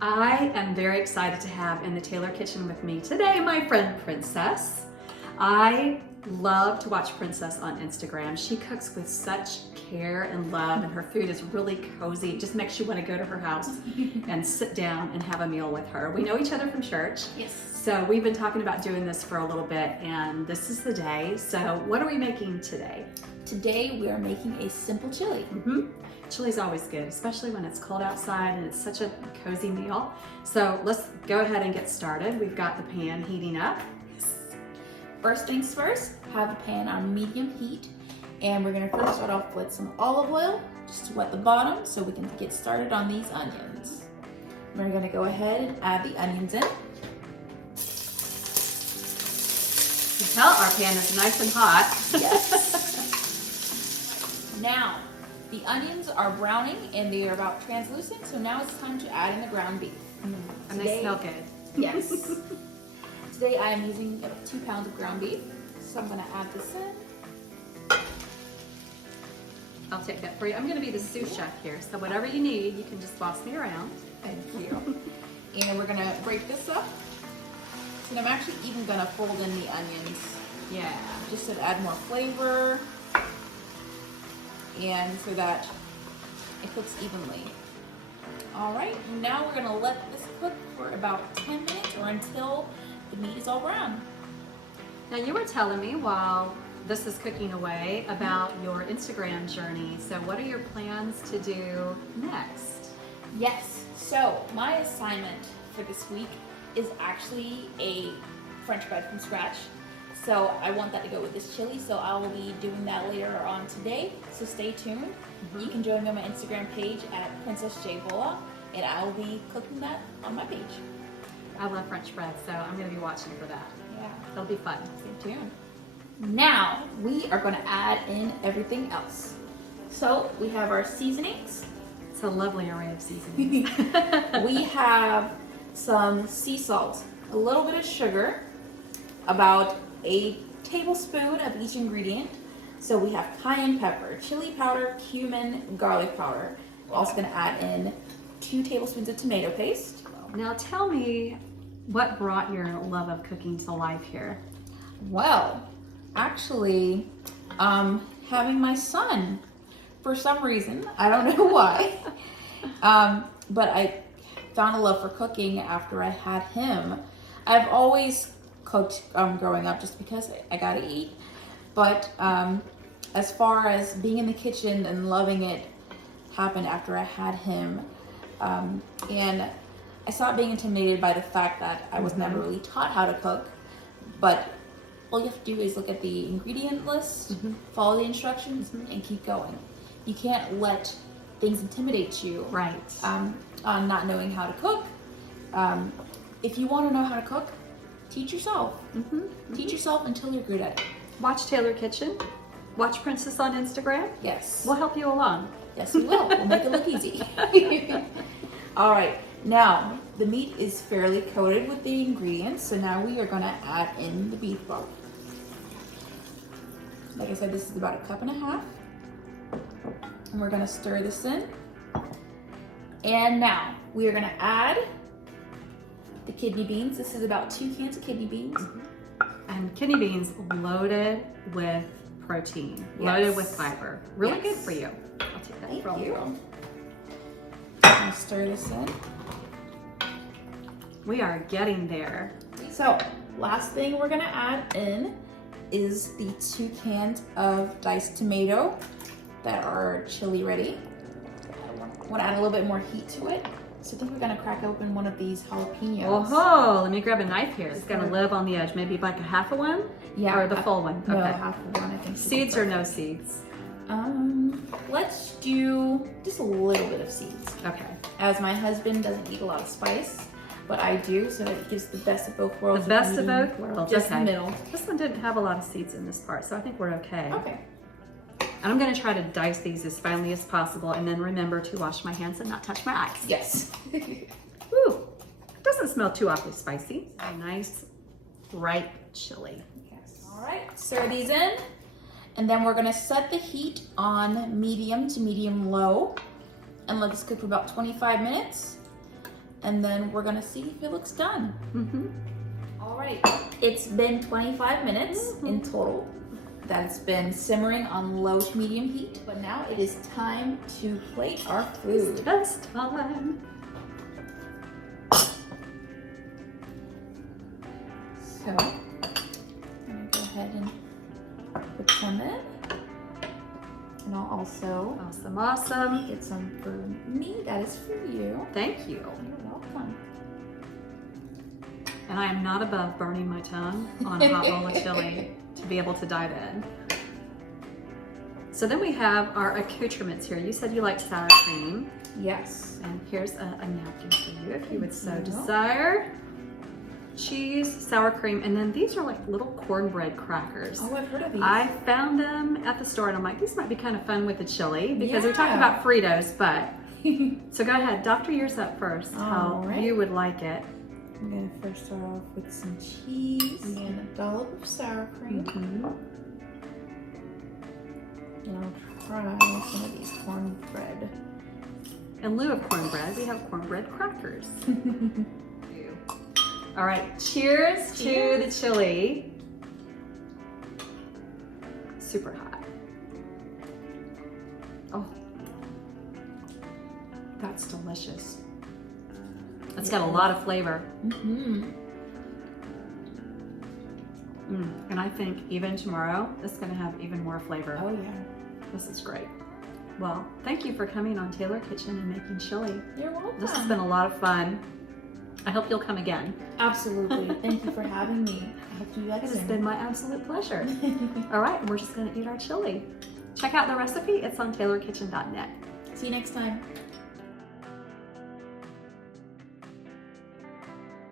I am very excited to have in the Taylor kitchen with me today my friend Princess. I love to watch Princess on Instagram. She cooks with such care and love, and her food is really cozy. It just makes you want to go to her house and sit down and have a meal with her. We know each other from church. Yes. So we've been talking about doing this for a little bit, and this is the day. So what are we making today? Today we are making a simple chili. Chili's always good, especially when it's cold outside and it's such a cozy meal. So let's go ahead and get started. We've got the pan heating up. First things first, have the pan on medium heat, and we're gonna first start off with some olive oil, just to wet the bottom so we can get started on these onions. We're gonna go ahead and add the onions in. You can tell our pan is nice and hot. Yes. Now, the onions are browning and they are about translucent, so now it's time to add in the ground beef. And they smell good. Yes. Today I am using about 2 pounds of ground beef, so I'm gonna add this in. I'll take that for you. I'm gonna be the sous chef here, so whatever you need, you can just boss me around. Thank you. And we're gonna break this up. So I'm actually even gonna fold in the onions. Yeah. Just to add more flavor and so that it cooks evenly. All right, now we're gonna let this cook for about 10 minutes or until the meat is all brown. Now you were telling me while this is cooking away about your Instagram journey. So what are your plans to do next? Yes, so my assignment for this week is actually a French bread from scratch. So I want that to go with this chili, so I will be doing that later on today. So stay tuned. You can join me on my Instagram page at Princess J Vola, and I will be cooking that on my page. I love French bread, so I'm gonna be watching for that. Yeah, It'll be fun. stay tuned. Now we are going to add in everything else. So we have our seasonings. It's a lovely array of seasonings. We have some sea salt, a little bit of sugar, about a tablespoon of each ingredient. So we have cayenne pepper, chili powder, cumin, garlic powder. We're also going to add in 2 tablespoons of tomato paste. Now tell me what brought your love of cooking to life here? Well, actually, having my son, for some reason, I don't know why, but I found a love for cooking after I had him. I've always cooked growing up just because I gotta eat, but as far as being in the kitchen and loving it happened after I had him, and I stopped being intimidated by the fact that I was never really taught how to cook, but all you have to do is look at the ingredient list, follow the instructions, and keep going. You can't let things intimidate you Right. on not knowing how to cook. If you want to know how to cook, teach yourself. Teach yourself until you're good at it. Watch Taylor Kitchen. Watch Princess on Instagram. Yes. We'll help you along. Yes, we will. We'll make it look easy. All right. Now, the meat is fairly coated with the ingredients, so now we are going to add in the beef broth. Like I said, this is about 1.5 cups. And we're going to stir this in. And now, we are going to add the kidney beans. This is about 2 cans of kidney beans. And kidney beans loaded with protein, loaded with fiber. Really good for you. I'll take that from you. I'm going to stir this in. We are getting there. So, last thing we're gonna add in is the 2 cans of diced tomato that are chili ready. I want to add a little bit more heat to it. So I think we're gonna crack open one of these jalapenos. Oh, let me grab a knife here. It's gonna live on the edge. Maybe like a half of one? Yeah. Or the full one? No, Okay. half of one, I think. Seeds or no seeds? Let's do just a little bit of seeds. Okay. As my husband doesn't eat a lot of spice, but I do, so it gives the best of both worlds. The best of both worlds. Just okay. the middle. This one didn't have a lot of seeds in this part, so I think we're okay. Okay. And I'm gonna try to dice these as finely as possible, and then remember to wash my hands and not touch my eyes. Yes. Woo! Doesn't smell too awfully spicy. A nice, ripe chili. Yes. All right, stir these in. And then we're gonna set the heat on medium to medium low and let this cook for about 25 minutes. and then we're gonna see if it looks done. All right, it's been 25 minutes in total that it's been simmering on low to medium heat, but now it is time to plate our food. Test time. So, I'm gonna go ahead and put some in. And I'll also Awesome. get some for me. That is for you. Thank you. You're welcome. And I am not above burning my tongue on a hot bowl of chili to be able to dive in. So then we have our accoutrements here. You said you like sour cream. Yes. And here's a napkin for you if you would so Thank you. desire. Cheese, sour cream, and then these are like little cornbread crackers. Oh, I've heard of these. I found them at the store and I'm like, these might be kind of fun with the chili because we talked Yeah. about Fritos, but so go ahead, doctor yours up first, how All right. you would like it. I'm gonna first start off with some cheese and a dollop of sour cream. And I'll try some of these cornbread. In lieu of cornbread, we have cornbread crackers. All right, cheers to the chili. Super hot. Oh, that's delicious. It's got a lot of flavor. And I think even tomorrow, it's gonna have even more flavor. Oh yeah. This is great. Well, thank you for coming on Taylor Kitchen and making chili. You're welcome. This has been a lot of fun. I hope you'll come again. Absolutely. Thank you for having me. I hope to do that It has soon. been my absolute pleasure. All right, and we're just gonna eat our chili. Check out the recipe. It's on taylorkitchen.net. See you next time.